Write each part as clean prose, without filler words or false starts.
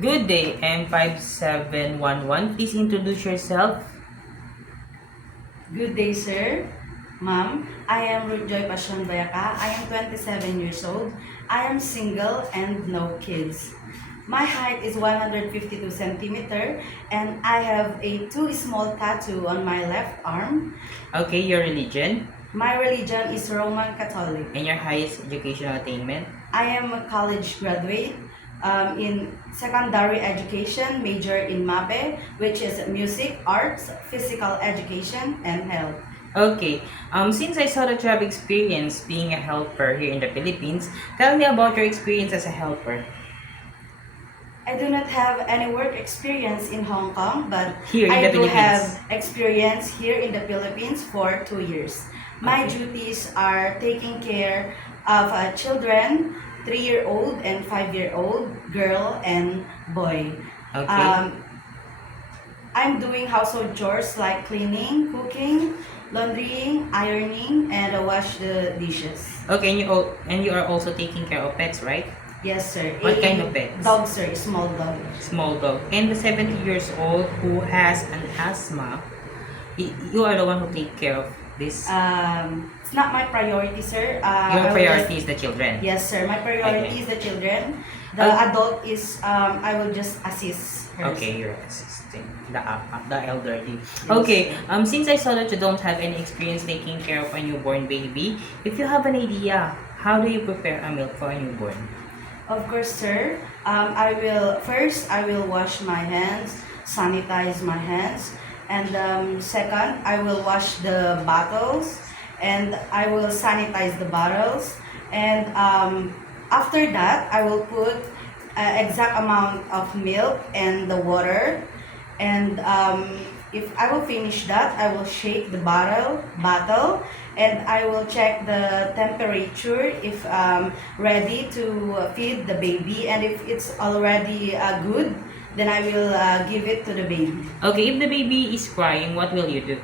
Good day, M5711. Please introduce yourself. Good day, sir. Ma'am, I am Ruth Joy Passion Bayaka. I am 27 years old. I am single and no kids. My height is 152 centimeter and I have a two small tattoo on my left arm. Okay, your religion My religion is Roman Catholic. and your highest educational attainment. I am a college graduate in secondary education, major in MAPE, which is music, arts, physical education, and health. Okay, since I saw that you have experience being a helper here in the Philippines, tell me about your experience as a helper I do not have any work experience in Hong Kong, but here in I the do have Philippines. experience here in the Philippines for 2 years. My Okay. duties are taking care of children, 3-year-old and 5-year-old, girl and boy. Okay. I'm doing household chores like cleaning, cooking, laundrying, ironing, and wash the dishes. Okay, and you are also taking care of pets, right? Yes, sir. What kind of pets? Dog, sir. Small dog. Small dog. And the 70 years old who has an asthma, you are the one who take care of this. It's not my priority, sir. Your I will priority is just- the children. Yes, sir. My priority Okay. is the children. The Okay. adult is I will just assist her. Okay, you're assisting the elderly. Yes. Okay, since I saw that you don't have any experience taking care of a newborn baby, if you have an idea, how do you prepare a milk for a newborn? Of course, sir. I will wash my hands, sanitize my hands, and second, I will wash the bottles, and I will sanitize the bottles, and after that, I will put exact amount of milk and the water, and if I will finish that, I will shake the bottle, and I will check the temperature if ready to feed the baby, and if it's already good, then I will give it to the baby. Okay, if the baby is crying, what will you do?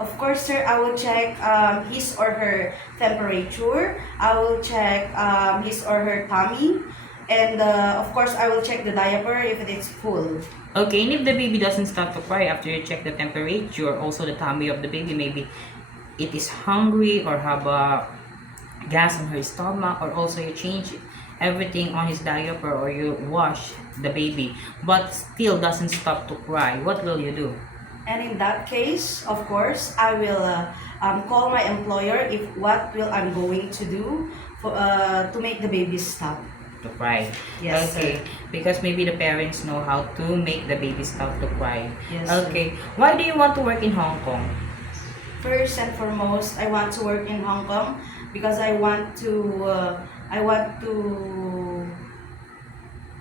Of course, sir, I will check his or her temperature. I will check his or her tummy, and of course, I will check the diaper if it is full. Okay, and if the baby doesn't stop to cry after you check the temperature, also the tummy of the baby, maybe it is hungry or have a gas on her stomach, or also you change everything on his diaper or you wash the baby, but still doesn't stop to cry, what will you do? And in that case, of course, I will call my employer if what will I'm going to do for, to make the baby stop. To cry. Yes, Okay, sir. because maybe the parents know how to make the baby stop to cry. Yes, sir. Okay, why do you want to work in Hong Kong? First and foremost, I want to work in Hong Kong because I want to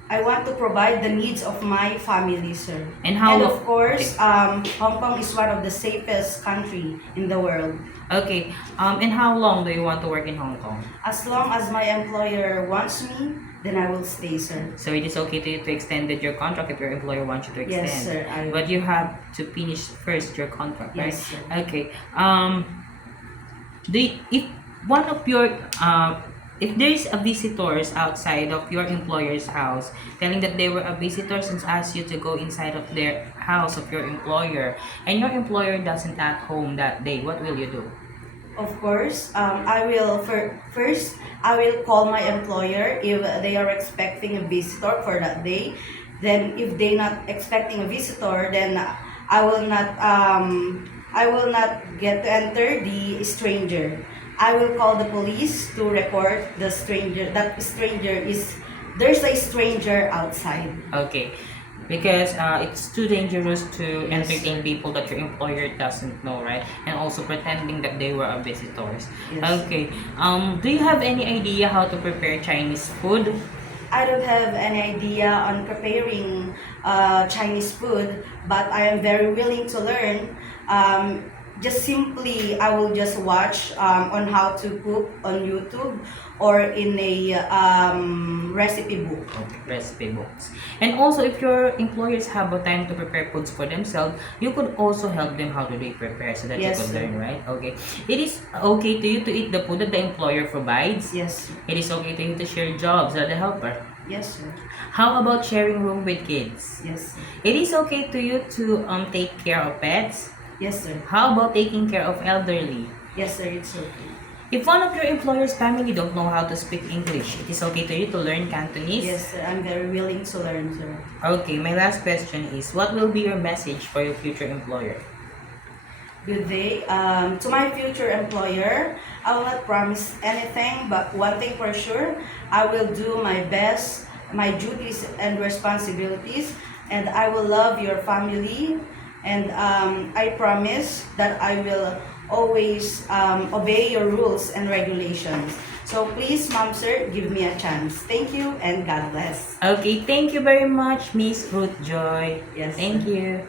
I want to provide the needs of my family, sir. And how And lo- of course, Hong Kong is one of the safest country in the world. Okay, and how long do you want to work in Hong Kong? As long as my employer wants me, then I will stay, sir. So it is okay to you to extend your contract if your employer wants you to extend. Yes, sir. But you have to finish first your contract, right? Yes, sir. Okay. If one of your if there is a visitors outside of your employer's house telling that they were a visitors and asked you to go inside of their house of your employer, and your employer doesn't at home that day, what will you do? Of course, I will first I will call my employer if they are expecting a visitor for that day. Then if they not expecting a visitor, then I will not get to enter the stranger. I will call the police to report the stranger. That stranger is there's a stranger outside. Okay, because it's too dangerous to Yes, entertain people that your employer doesn't know, right? And also pretending that they were a visitors. Yes. Okay. Do you have any idea how to prepare Chinese food? I don't have any idea on preparing Chinese food, but I am very willing to learn. Just simply, I will just watch on how to cook on YouTube or in a recipe book. Okay, recipe books. And also, if your employers have a time to prepare foods for themselves, you could also help them how do they prepare so that Yes, you could sir. learn, right? Okay. It is okay to you to eat the food that the employer provides. Yes, It is okay to you to share jobs as a helper. Yes, sir. How about sharing room with kids? Yes, sir. It is okay to you to take care of pets. Yes, sir. How about taking care of elderly? Yes, sir. It's okay. If one of your employer's family don't know how to speak English, it is okay to you to learn Cantonese? Yes, sir. I'm very willing to learn, sir. Okay, my last question is, what will be your message for your future employer? Good day. To my future employer, I will not promise anything, but one thing for sure, I will do my best, my duties and responsibilities, and I will love your family. And I promise that I will always obey your rules and regulations. So please, ma'am, sir, give me a chance. Thank you and God bless. Okay, thank you very much, Miss Ruth Joy. Yes, Thank sir. you.